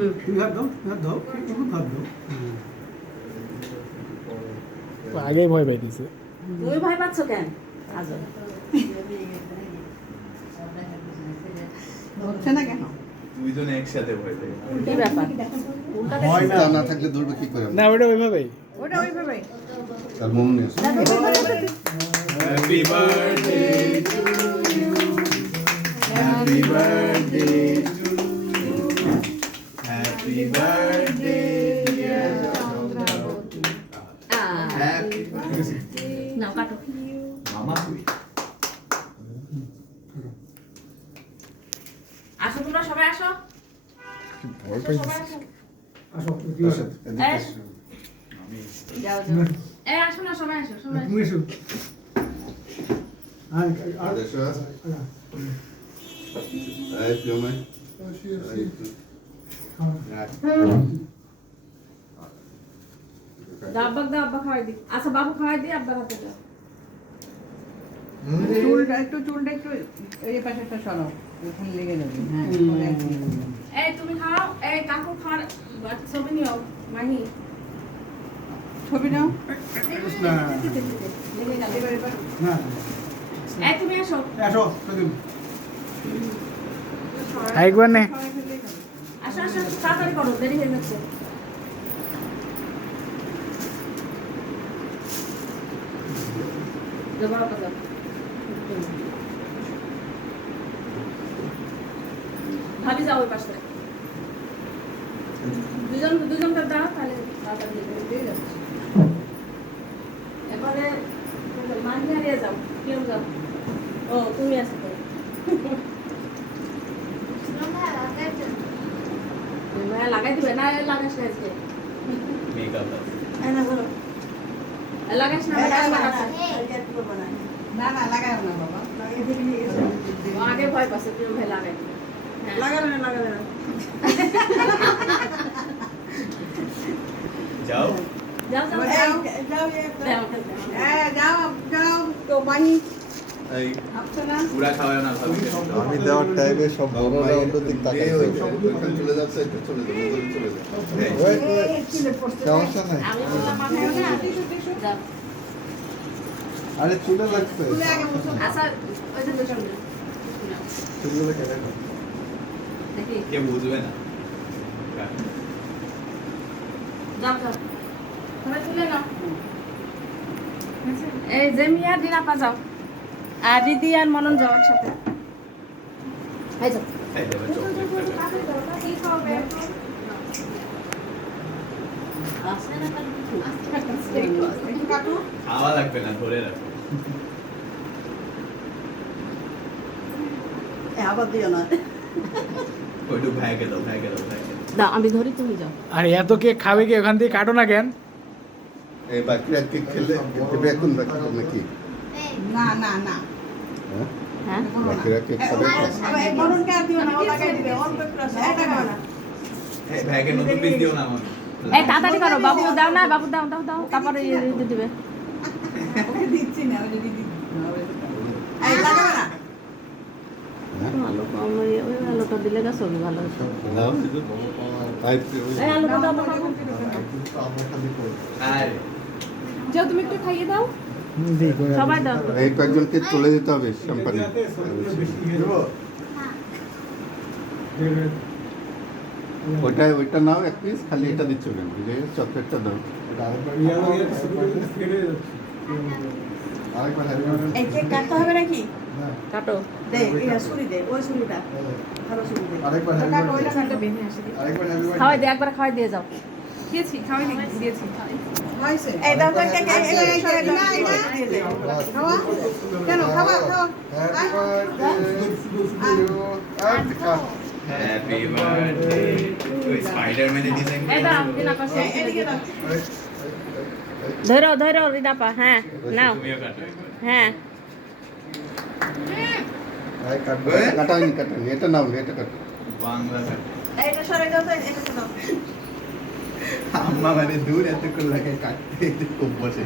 তুমি হাত দাও একটু হাত দাও। আগেই ভয় পাই দিছে। তুমি ভয় পাচ্ছ কেন? আজব। হচ্ছে না কেন? দুইজনে একসাথে ভয় লাগে। কি ব্যাপার? উল্টাতে ভয় তা না থাকলে দৌড়বে কি করে? না ওটা ওইভাবেই। ওটা ওইভাবে। তার মম নেই। Happy birthday to you. Happy birthday to you. Happy birthday dear Chandrabati. Happy birthday. নাও কাটো। মামা কই? আসো তোমরা সবাই আসো। ভয় সবাই পাইছিস? আসো। আসো কি আছে? যাও যাও। এই আসো না সবাই আসো সবাই। তুমি এসো। আর দেশে এই প্রিয়ময় এই তো দাও আব্বা খাওয়াই দি। আচ্ছা বাবু খাওয়াই দি আব্বা হাতে দাও। চুলটা একটু এই পাশেটা সরাও। ওখানে লেগে যাবে। হ্যাঁ। পরে একদিন। এই তুমি খাও। এই কাকু খাওয়ার ছবি নিও মাহি। ছবি নাও। না লেগে গেল। এবার না এই তুমি আসো। আসো প্রদীপ। একবার নে। সবাই ফেললেই হবে। আসো আসো তাড়াতাড়ি করো দেরি হয়ে যাচ্ছে। জবাব দাও। ভাবি যাও ওই পাশে। দুজনকে দাও তাহলে তাড়াতাড়ি দিয়ে যাচ্ছে। এবারে মাঝে হারিয়ে যাও। কেউ যাও। ও তুমি আসো তো। মায়া লাগাই দিবে না লাগাস না আজকে। মেকআপ এই না ধরো। লাগাস না লাগাস না। না লাগাও না বাবা। ও আগে ভয় পাচ্ছে তুমি ভাই লাগাই। লাগাবে না। যাও যাও যাও যাও যাও। হ্যাঁ যাও তো বানি এই আপছো না। পুরা খাওয়ায় না ভাবি। আমি দেওয়ার টাইমে সব বড়রা অন্যদিক তাকাইছে চলে যাচ্ছে একটু চলে যাবে চলে যাবে সমস্যা নাই আমি বললাম মাথায় না। যাও। আরে চলে লাগছে চুলে আগে মুছো। আচ্ছা ওই যে বসুন। চুলগুলো কেটে দাও দেখি কে বুঝবে না। যাও যাও। সবাই তুলে নাও। এই জেমি আর দিনাপা যাও। আর দিদি আর মনন যাও একসাথে। এই যাও। এই দেবে চকলেট। একটু কাটো। খাওয়া লাগবে না ধরে রাখো। আবার দিও না। ওইটু ভাইকে দাও। দাও আমি ধরি তুমি যাও। আর এত কেক খাবে কি ওখান থেকে কাটো না কেন? এই বাকিরা কেক খেলে দেবে এখন বাকি নাকি না হ্যাঁ বাকিরা কেক খাবে আবার এই বরণটা আর দিও না, ও লাগাই দিবে অল্প একটু আছে এটা খাও না। এই ভাইকে নতুন পিস দিও না আমার। এই তাড়াতাড়ি করো বাবু দাও না বাবু দাও তারপরে দিয়ে দিবে। ওকে দিচ্ছি না, ওই যে দিদি এই লাগাবে না। আলু কম ওই আলুটা দিলে গা ছবি ভালো হতো। দাও আই এই আলুটা দাও বাবু। আরে যাও তুমি একটু খাইয়ে দাও। দিই করে। সবাই দাও। এই কয়েকজনকে চলে যেতে হবে শ্যাম্পানি ওইটা নাও এক পিস খালি এটা দিচ্ছ কেন যে চকলেটটা দাও আরেকবার এই কেক কাটতে হবে নাকি? কাটো। দে এই ছুরি দে, ওই ছুরিটা ভালো ছুরি দে। আরেকবার কাটো ওইটা কাটো। খাওয়াই দিয়ে একবার খাওয়াই দিয়ে যাও। দিয়েছি এই দাও তো কেক এই না দিয়ে দে। খাওয়া কেন খাওয়া হ্যাপি বার্থডে ওই স্পাইডারম্যানের ডিজাইন এই দাও দিনা পাশে। এদিকে দাও। ধরো রিনাপা। হ্যাঁ নাও। তুমিও কাটো একবার। হ্যাঁ কাটাইনি এটা নাও এটা কাটো বাংলা কাটো। এইটা সরাই দাও তো, এটা দাও। আম্মা মানে দূর এত করে লাগে কাটতে খুব বসে